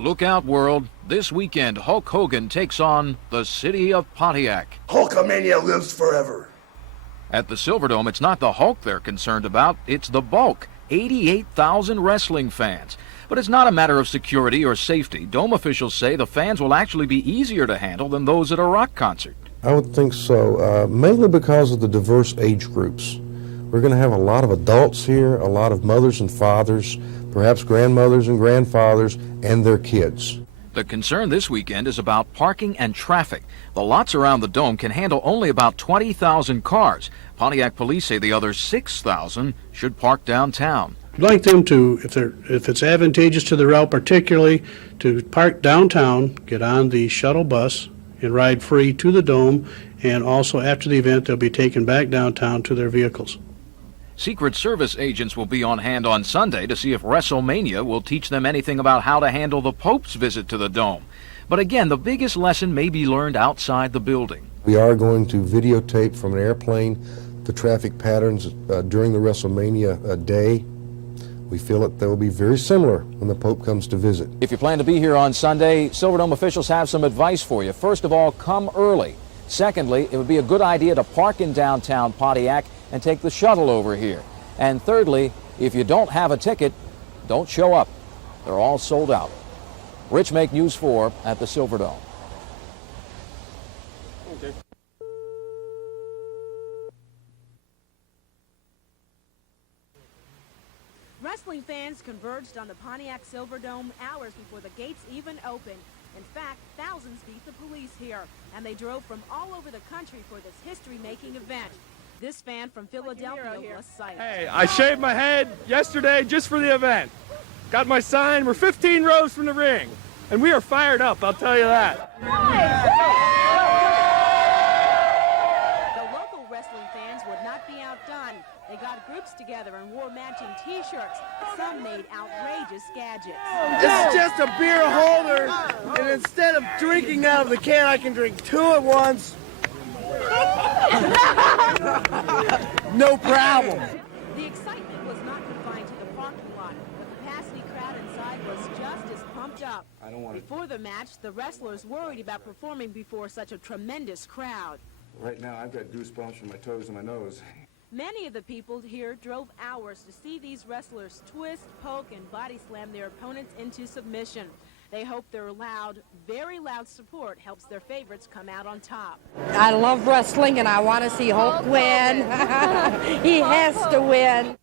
Look out, world. This weekend, Hulk Hogan takes on the city of Pontiac. Hulkamania lives forever. At the Silverdome, it's not the Hulk they're concerned about, it's the bulk, 88,000 wrestling fans. But it's not a matter of security or safety. Dome officials say the fans will actually be easier to handle than those at a rock concert. I would think so, mainly because of the diverse age groups. We're going to have a lot of adults here, a lot of mothers and fathers, perhaps grandmothers and grandfathers, and their kids. The concern this weekend is about parking and traffic. The lots around the Dome can handle only about 20,000 cars. Pontiac police say the other 6,000 should park downtown. I'd like them to, if it's advantageous to the route particularly, to park downtown, get on the shuttle bus, and ride free to the Dome, and also after the event they'll be taken back downtown to their vehicles. Secret Service agents will be on hand on Sunday to see if Wrestlemania will teach them anything about how to handle the Pope's visit to the Dome. But again, the biggest lesson may be learned outside the building. We are going to videotape from an airplane the traffic patterns during the Wrestlemania day. We feel that they will be very similar when the Pope comes to visit. If you plan to be here on Sunday, Silverdome officials have some advice for you. First of all, come early. Secondly, it would be a good idea to park in downtown Pontiac and take the shuttle over here. And thirdly, if you don't have a ticket, don't show up. They're all sold out. Rich Make News 4 at the Silverdome. Okay. Wrestling fans converged on the Pontiac Silverdome hours before the gates even opened. In fact, thousands beat the police here, and they drove from all over the country for this history-making event. This fan from Philadelphia was psyched. Hey, I shaved my head yesterday just for the event. Got my sign. We're 15 rows from the ring, and we are fired up, I'll tell you that. The local wrestling fans would not be outdone. They got groups together and wore matching T-shirts. Some made outrageous gadgets. This is just a beer holder, and instead of drinking out of the can, I can drink two at once. No problem. The excitement was not confined to the parking lot. The capacity crowd inside was just as pumped up. Before the match, the wrestlers worried about performing before such a tremendous crowd. Right now, I've got goosebumps from my toes to my nose. Many of the people here drove hours to see these wrestlers twist, poke, and body slam their opponents into submission. They hope their loud, very loud support helps their favorites come out on top. I love wrestling, and I want to see Hulk win. He has to win.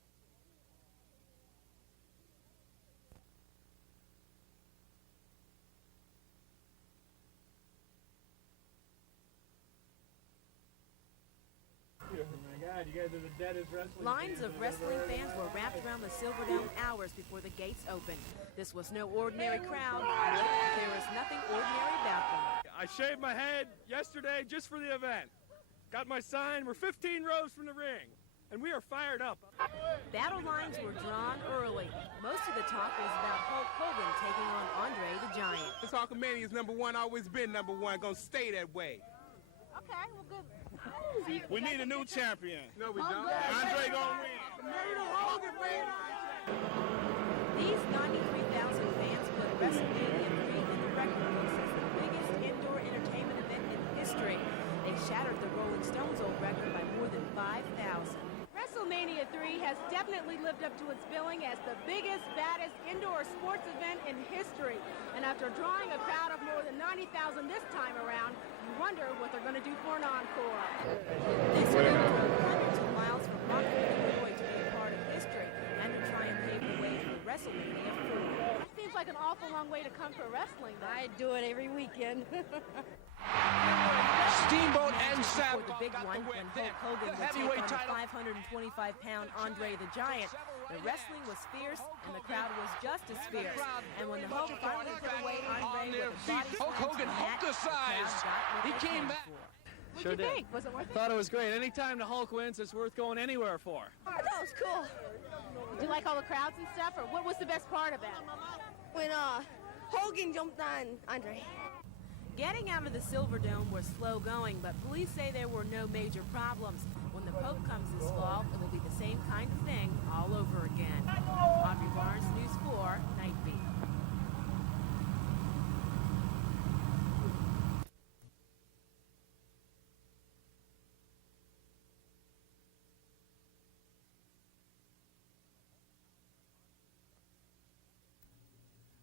Lines of wrestling fans were wrapped around the Silverdome hours before the gates opened. This was no ordinary crowd. There was nothing ordinary about them. I shaved my head yesterday just for the event. Got my sign. We're 15 rows from the ring, and we are fired up. Battle lines were drawn early. Most of the talk was about Hulk Hogan taking on Andre the Giant. This Hulkamania is #1, always been #1, gonna stay that way. Okay, well, good. We need a new champion. No, we don't. Andre gonna win. These 93,000 fans put Wrestlemania 3 in the record books as the biggest indoor entertainment event in history. They shattered the Rolling Stones' old record by more than 5,000. Wrestlemania 3 has definitely lived up to its billing as the biggest, baddest indoor sports event in history. And after drawing a crowd of more than 90,000 this time around, you wonder what they're going to do for an encore. This event drove hundreds of miles from Rockford, Illinois to be a part of history and to try and pave the way for Wrestlemania 4. It seems like an awful long way to come for wrestling. I do it every weekend. Steamboat and Sap the big one when Hulk Hogan would take on the 525-pound Andre the Giant. The wrestling was fierce and the crowd was just as fierce. And when the Hulk finally put away Andre with a body slam Hulk Hogan hulked the size. He came back. What did you think? Was it worth it? Thought it was great. Anytime the Hulk wins, it's worth going anywhere for. That was cool. Did you like all the crowds and stuff, or what was the best part of it? When Hogan jumped on Andre. Getting out of the Silverdome was slow going, but police say there were no major problems. When the Pope comes this fall, it will be the same kind of thing all over again. Audrey Barnes, News 4, Night Beat.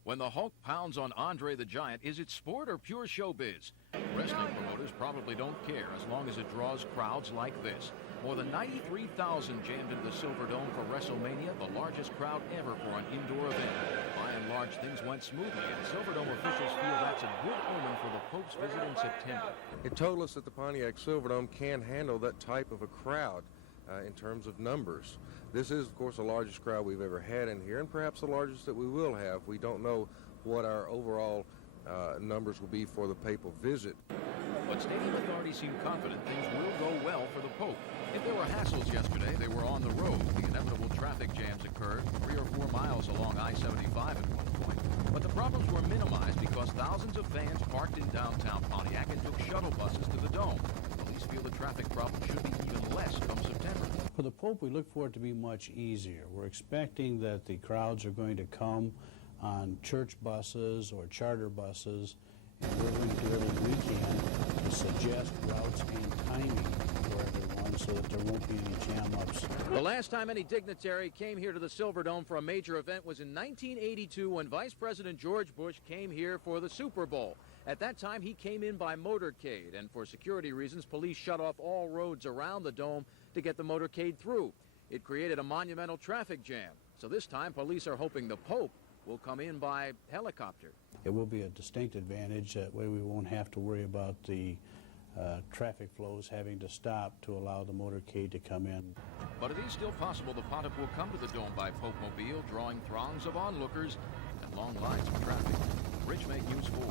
When the Hulk pounds on Andre the Giant, is it sport or pure showbiz? Wrestling promoters probably don't care as long as it draws crowds like this. More than 93,000 jammed into the Silverdome for Wrestlemania, the largest crowd ever for an indoor event. By and large, things went smoothly, and Silverdome officials feel that's a good omen for the Pope's visit in September. It told us that the Pontiac Silverdome can handle that type of a crowd in terms of numbers. This is, of course, the largest crowd we've ever had in here, and perhaps the largest that we will have. We don't know what our overall numbers will be for the papal visit. But stadium authorities seem confident things will go well for the Pope. If there were hassles yesterday, they were on the road. The inevitable traffic jams occurred 3 or 4 miles along I-75 at one point. But the problems were minimized because thousands of fans parked in downtown Pontiac and took shuttle buses to the Dome. Police feel the traffic problem should be even less come September. For the Pope, we look for it to be much easier. We're expecting that the crowds are going to come on church buses or charter buses, and we're going to do everything we can to suggest routes and timing for everyone so that there won't be any jam-ups. The last time any dignitary came here to the Silverdome for a major event was in 1982 when Vice President George Bush came here for the Super Bowl. At that time, he came in by motorcade, and for security reasons, police shut off all roads around the Dome to get the motorcade through. It created a monumental traffic jam. So this time, police are hoping the Pope will come in by helicopter. It will be a distinct advantage. That way we won't have to worry about the traffic flows having to stop to allow the motorcade to come in. But it is still possible the Pontiff will come to the Dome by Pope-mobile, drawing throngs of onlookers and long lines of traffic. Rich Make News 4.